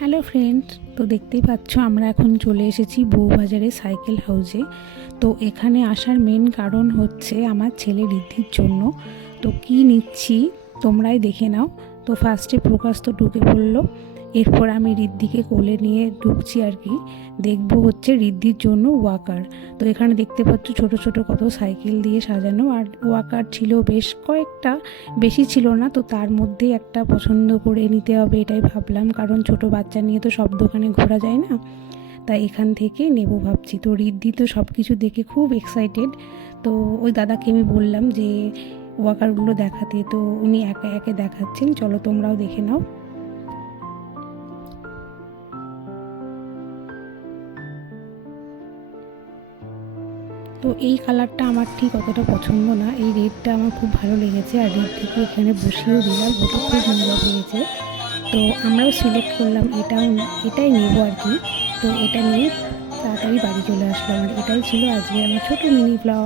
Hello friends, তো দেখতেই পাচ্ছ আমরা এখন চলে এসেছি বউবাজারে সাইকেল হাউসে। তো এখানে আসার মেন কারণ হচ্ছে আমার ছেলে ঋদ্ধির জন্য। তো কি নিচ্ছি তোমরাই দেখে নাও। তো ফার্স্টে প্রকাশ তো ঢুকে পড়লো, এরপর আমি ঋদ্ধিকে কোলে নিয়ে ঢুকছি আর কি। দেখবো হচ্ছে ঋদ্ধির জন্য ওয়াকার। তো এখানে দেখতে পাচ্ছ ছোট ছোট কত সাইকেল দিয়ে সাজানো, আর ওয়াকার ছিল বেশ কয়েকটা, বেশি ছিল না। তো তার মধ্যেই একটা পছন্দ করে নিতে হবে এটাই ভাবলাম, কারণ ছোট বাচ্চা নিয়ে তো সব দোকানে ঘোরা যায় না, তাই এখান থেকে নেব ভাবছি। তো ঋদ্ধি তো সব কিছু দেখে খুব এক্সাইটেড। তো ওই দাদাকে আমি বললাম যে ওয়াকারগুলো দেখাতে, তো উনি একে একে দেখাচ্ছেন, চলো তোমরাও দেখে নাও। তো এই কালারটা আমার ঠিক অতটা পছন্দ না, এই রেডটা আমার খুব ভালো লেগেছে, আর রেড থেকে এখানে বসিয়েও দিলাম, ওটা খুব মজা পেয়েছে। তো আমরাও সিলেক্ট করলাম এটাই নেব আর কি। তো এটা নিয়ে তাড়াতাড়ি বাড়ি চলে আসলাম, আর এটাই ছিল আজকে আমার ছোটো মিনি ব্লগ।